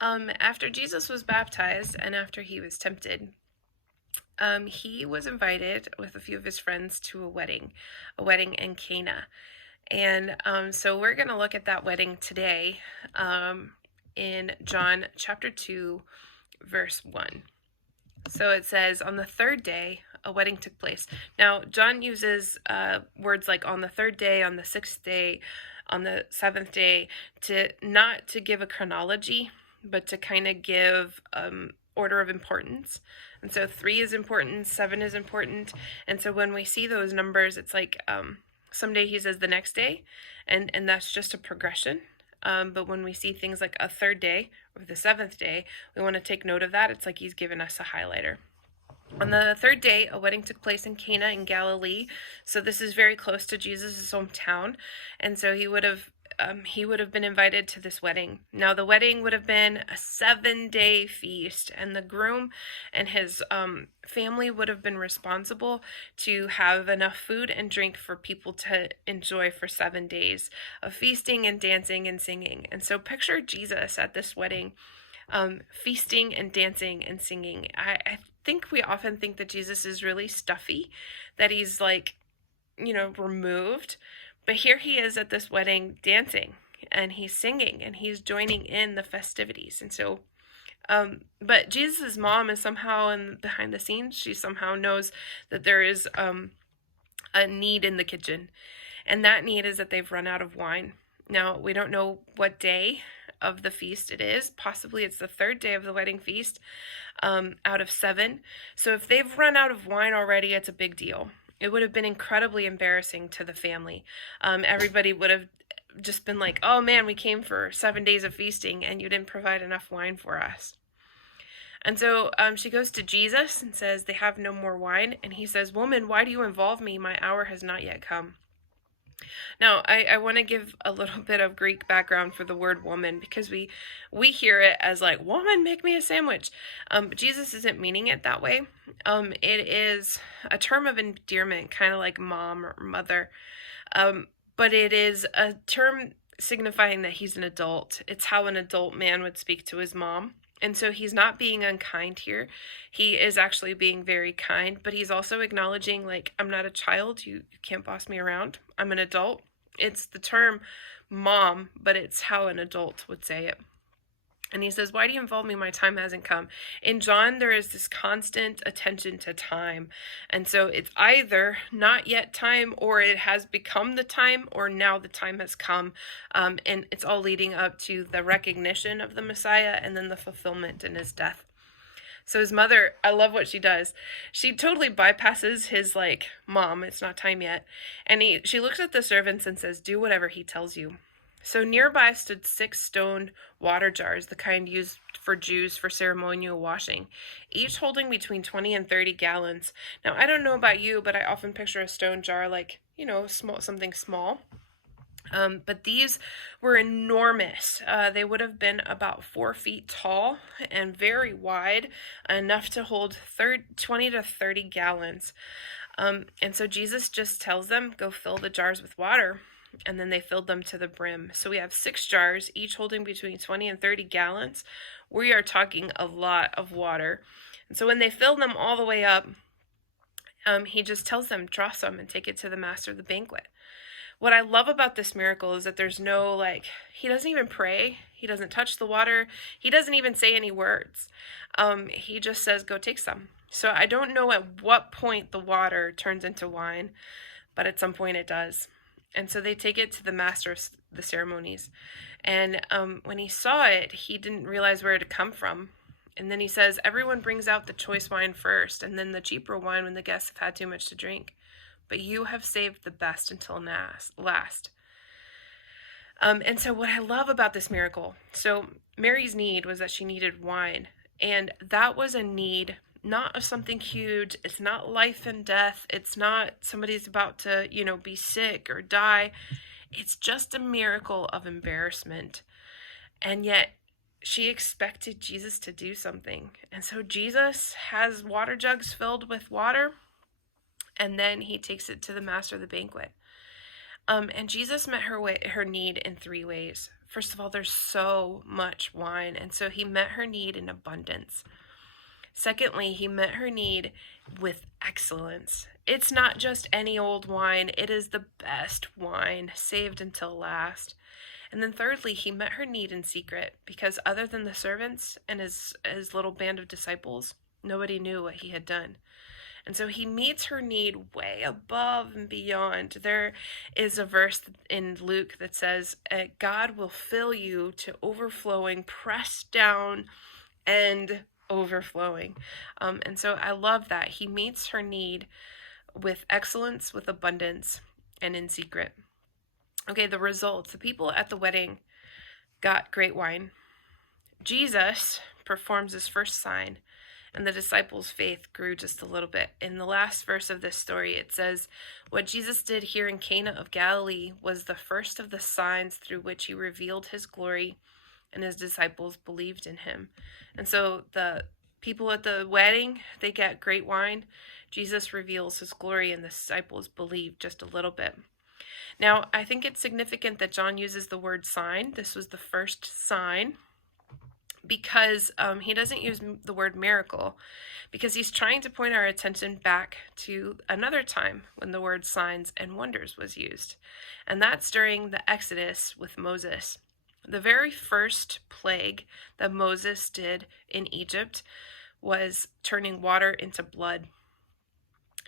After Jesus was baptized and after he was tempted, he was invited with a few of his friends to a wedding in Cana. And so we're going to look at that wedding today in John chapter 2, verse 1. So it says, on the third day, a wedding took place. Now, John uses words like on the third day, on the sixth day, on the seventh day, not to give a chronology, but to kind of give order of importance. And so 3 is important, 7 is important. And so when we see those numbers, it's like someday he says the next day, and that's just a progression. But when we see things like a third day or the seventh day, we want to take note of that. It's like he's given us a highlighter. On the third day, a wedding took place in Cana in Galilee. So this is very close to Jesus' hometown. And so he would have been invited to this wedding. Now, the wedding would have been a 7-day feast, and the groom and his family would have been responsible to have enough food and drink for people to enjoy for 7 days of feasting and dancing and singing. And so picture Jesus at this wedding, feasting and dancing and singing. I think we often think that Jesus is really stuffy, that he's like, removed. But here he is at this wedding dancing, and he's singing, and he's joining in the festivities. And so, but Jesus' mom is somehow behind the scenes. She somehow knows that there is a need in the kitchen, and that need is that they've run out of wine. Now, we don't know what day of the feast it is. Possibly it's the third day of the wedding feast out of 7. So if they've run out of wine already, it's a big deal. It would have been incredibly embarrassing to the family. Everybody would have just been like, oh man, we came for 7 days of feasting and you didn't provide enough wine for us. And so she goes to Jesus and says, they have no more wine. And he says, woman, why do you involve me? My hour has not yet come. Now, I want to give a little bit of Greek background for the word woman, because we hear it as like, woman, make me a sandwich. But Jesus isn't meaning it that way. It is a term of endearment, kind of like mom or mother. But it is a term signifying that he's an adult. It's how an adult man would speak to his mom. And so he's not being unkind here. He is actually being very kind, but he's also acknowledging, like, I'm not a child. You can't boss me around. I'm an adult. It's the term mom, but it's how an adult would say it. And he says, why do you involve me? My time hasn't come. In John, there is this constant attention to time. And so it's either not yet time, or it has become the time, or now the time has come. And it's all leading up to the recognition of the Messiah and then the fulfillment in his death. So his mother, I love what she does. She totally bypasses his like, mom, it's not time yet. And she looks at the servants and says, do whatever he tells you. So nearby stood 6 stone water jars, the kind used for Jews for ceremonial washing, each holding between 20 and 30 gallons. Now, I don't know about you, but I often picture a stone jar like, something small. But these were enormous. They would have been about 4 feet tall and very wide, enough to hold 20 to 30 gallons. And so Jesus just tells them, go fill the jars with water. And then they filled them to the brim. So we have 6 jars, each holding between 20 and 30 gallons. We are talking a lot of water. And so when they filled them all the way up, he just tells them, draw some and take it to the master of the banquet. What I love about this miracle is that there's no, he doesn't even pray. He doesn't touch the water. He doesn't even say any words. He just says, go take some. So I don't know at what point the water turns into wine, but at some point it does. And so they take it to the master of the ceremonies. And when he saw it, he didn't realize where it had come from. And then he says, everyone brings out the choice wine first, and then the cheaper wine when the guests have had too much to drink. But you have saved the best until last. And so what I love about this miracle, so Mary's need was that she needed wine. And that was a need not of something huge. It's not life and death. It's not somebody's about to, be sick or die. It's just a miracle of embarrassment. And yet she expected Jesus to do something. And so Jesus has water jugs filled with water, and then he takes it to the master of the banquet. And Jesus met her need in 3 ways. First of all, there's so much wine, and so he met her need in abundance. Secondly, he met her need with excellence. It's not just any old wine, it is the best wine, saved until last. And then thirdly, he met her need in secret, because other than the servants and his little band of disciples, nobody knew what he had done. And so he meets her need way above and beyond. There is a verse in Luke that says, God will fill you to overflowing, pressed down and overflowing. And so I love that. He meets her need with excellence, with abundance, and in secret. Okay, the results. The people at the wedding got great wine. Jesus performs his first sign, and the disciples' faith grew just a little bit. In the last verse of this story, it says, what Jesus did here in Cana of Galilee was the first of the signs through which he revealed his glory, and his disciples believed in him. And so the people at the wedding, they get great wine. Jesus reveals his glory, and the disciples believe just a little bit. Now, I think it's significant that John uses the word sign. This was the first sign, because he doesn't use the word miracle, because he's trying to point our attention back to another time when the word signs and wonders was used. And that's during the Exodus with Moses. The very first plague that Moses did in Egypt was turning water into blood.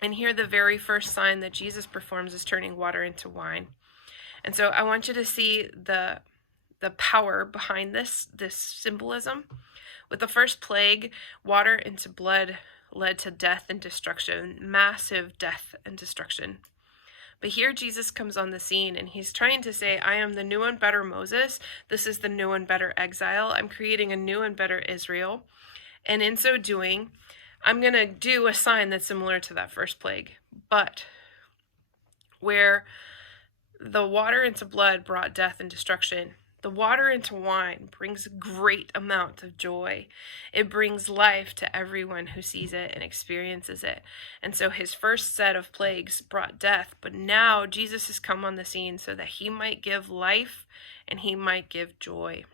And here the very first sign that Jesus performs is turning water into wine. And so I want you to see the power behind this symbolism. With the first plague, water into blood led to death and destruction, massive death and destruction. But here Jesus comes on the scene, and he's trying to say, I am the new and better Moses. This is the new and better exile. I'm creating a new and better Israel. And in so doing, I'm going to do a sign that's similar to that first plague. But where the water into blood brought death and destruction, the water into wine brings a great amount of joy. It brings life to everyone who sees it and experiences it. And so his first set of plagues brought death, but now Jesus has come on the scene so that he might give life and he might give joy.